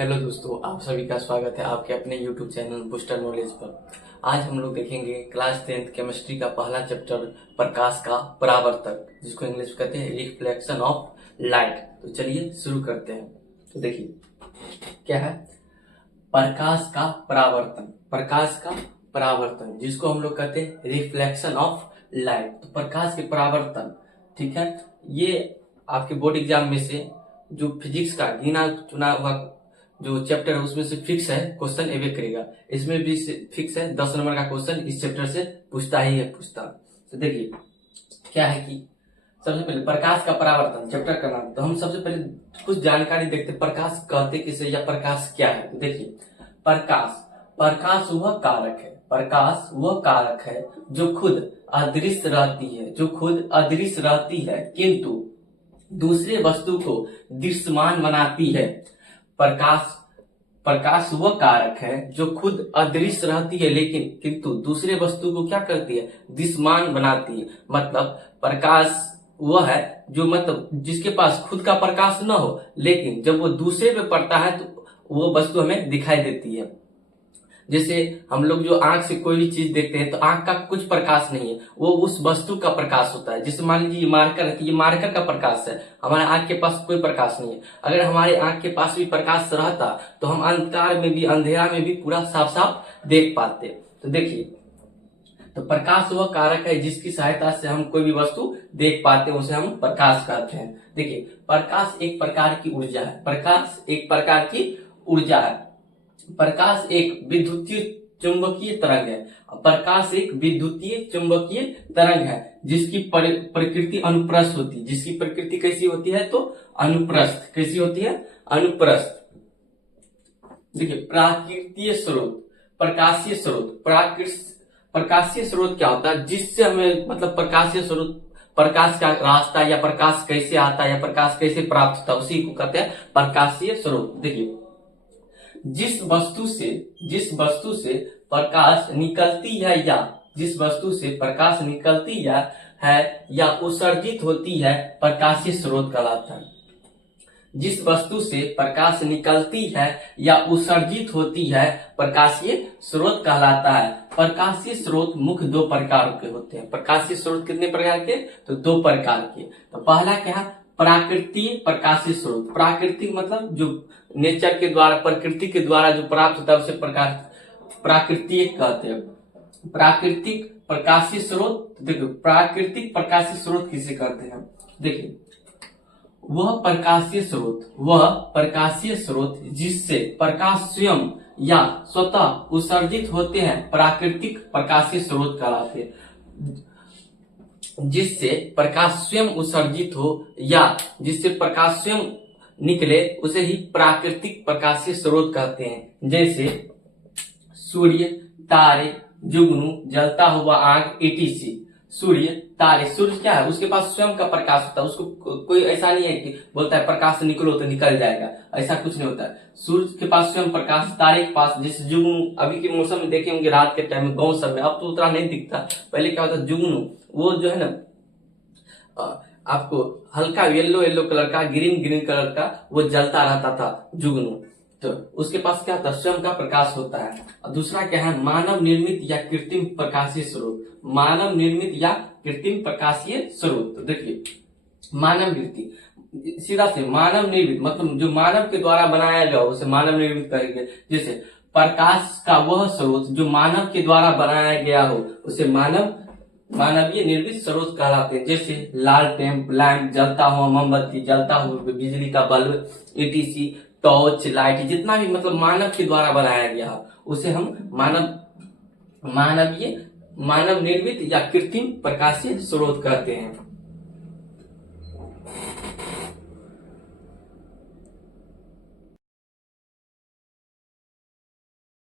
Hello दोस्तों, आप सभी का स्वागत है आपके अपने YouTube चैनल बूस्टर नॉलेज पर। आज हम लोग देखेंगे क्लास 10th केमिस्ट्री का पहला चैप्टर प्रकाश का परावर्तन, जिसको इंग्लिश में कहते हैं रिफ्लेक्शन ऑफ लाइट। तो चलिए शुरू करते हैं। तो देखिए क्या है प्रकाश का परावर्तन। प्रकाश का परावर्तन जिसको हम लोग कहते हैं रिफ्लेक्शन ऑफ लाइट। तो प्रकाश के परावर्तन, ठीक है, ये आपके बोर्ड एग्जाम में से जो फिजिक्स का गिना चुना हुआ जो चैप्टर है उसमें से फिक्स है क्वेश्चन एवे करेगा। इसमें भी फिक्स है 10 नंबर का क्वेश्चन इस चैप्टर से पूछता ही है पूछता। तो देखिए क्या है कि सबसे पहले प्रकाश का परावर्तन चैप्टर का नाम। तो हम सबसे पहले कुछ जानकारी देखते प्रकाश कहते किसे या प्रकाश क्या है। तो देखिए प्रकाश वह कारक है, प्रकाश वह कारक है जो खुद अदृश्य रहती है किंतु दूसरे वस्तु को दृश्यमान बनाती है। प्रकाश वह कारक है जो खुद अदृश्य रहती है लेकिन किंतु दूसरे वस्तु को क्या करती है, दृश्यमान बनाती है। मतलब प्रकाश वह है जो मतलब जिसके पास खुद का प्रकाश न हो लेकिन जब वो दूसरे पे पड़ता है तो वो वस्तु हमें दिखाई देती है। जैसे हम लोग जो आंख से कोई भी चीज देखते हैं तो आंख का कुछ प्रकाश नहीं है, वो उस वस्तु का प्रकाश होता है। जैसे मान लीजिए ये मार्कर है, ये मार्कर का प्रकाश है, हमारे आंख के पास कोई प्रकाश नहीं है। अगर हमारे आंख के पास भी प्रकाश रहता तो हम अंधकार में भी अंधेरा में भी पूरा साफ साफ देख पाते। तो देखिए तो प्रकाश वह कारक है जिसकी सहायता से हम कोई भी वस्तु देख पाते हैं, उसे हम प्रकाश कहते हैं। देखिए प्रकाश एक प्रकार की ऊर्जा है, प्रकाश एक प्रकार की ऊर्जा है। प्रकाश एक विद्युतीय चुंबकीय तरंग है। प्रकाश एक विद्युतीय चुंबकीय तरंग है जिसकी प्रकृति अनुप्रस्थ होती है। जिसकी प्रकृति कैसी होती है तो अनुप्रस्थ। कैसी होती है, अनुप्रस्थ। देखिए प्राकृतिक स्रोत, प्रकाशीय स्रोत। प्रकाशीय स्रोत क्या होता है, जिससे हमें मतलब प्रकाशीय स्रोत प्रकाश का रास्ता या प्रकाश कैसे आता है या प्रकाश कैसे प्राप्त होता है उसी को कहते हैं प्रकाशीय स्रोत। देखिए जिस वस्तु से प्रकाश निकलती है या जिस वस्तु से प्रकाश निकलती है या उत्सर्जित होती है प्रकाशीय स्रोत कहलाता है। जिस वस्तु से प्रकाश निकलती है या उत्सर्जित होती है प्रकाशीय स्रोत कहलाता है। प्रकाशीय स्रोत मुख्य दो प्रकार के होते हैं। प्रकाशीय स्रोत कितने प्रकार के, तो दो प्रकार के। तो पहला क्या है, प्राकृतिक प्रकाशीय स्रोत। प्राकृतिक मतलब जो नेचर के द्वारा प्रकृति के द्वारा जो प्राप्त होता है उसे प्राकृतिक कहते हैं। प्राकृतिक प्रकाशीय स्रोत। देखो प्राकृतिक प्रकाशीय स्रोत किसे कहते हैं, देखिए वह प्रकाशीय स्रोत जिससे प्रकाश स्वयं या स्वतः उत्सर्जित होते हैं प्राकृतिक प्रकाशीय स्रोत कहलाते हैं। जिससे प्रकाश स्वयं उत्सर्जित हो या जिससे प्रकाश स्वयं निकले उसे ही प्राकृतिक प्रकाशीय स्रोत कहते हैं। जैसे सूर्य, तारे, जुगनू, जलता हुआ आग etc। सूर्य, तारे, सूर्य क्या है, उसके पास स्वयं का प्रकाश होता है। उसको कोई ऐसा नहीं है कि बोलता है प्रकाश से निकलो तो निकल जाएगा, ऐसा कुछ नहीं होता है। सूर्य के पास स्वयं प्रकाश, तारे के पास जैसे जुगनू, अभी के मौसम में देखे होंगे रात के टाइम में गाँव सब में, अब तो उतना नहीं दिखता, पहले क्या होता है जुगनू वो जो है ना आपको हल्का येलो कलर का, ग्रीन कलर का वो जलता रहता था जुगनू। तो उसके पास क्या होता है, स्वयं का प्रकाश होता है। और दूसरा क्या है, मानव निर्मित या कृत्रिम प्रकाशीय स्रोत। मानव निर्मित या कृत्रिम प्रकाशीय स्रोत। तो देखिए मानव निर्मित, सीधा से मानव निर्मित मतलब जो मानव के द्वारा बनाया गया उसे मानव निर्मित कहेंगे। जैसे प्रकाश का वह स्रोत जो मानव के द्वारा बनाया गया हो उसे मानवीय निर्मित स्रोत कहलाते हैं। जैसे लालटेन, लैंप, जलता हुआ मोमबत्ती, जलता हुआ बिजली का बल्ब etc, टॉर्च, लाइट, जितना भी मतलब मानव के द्वारा बनाया गया उसे हम मानव निर्मित या कृत्रिम प्रकाशीय स्रोत कहते हैं।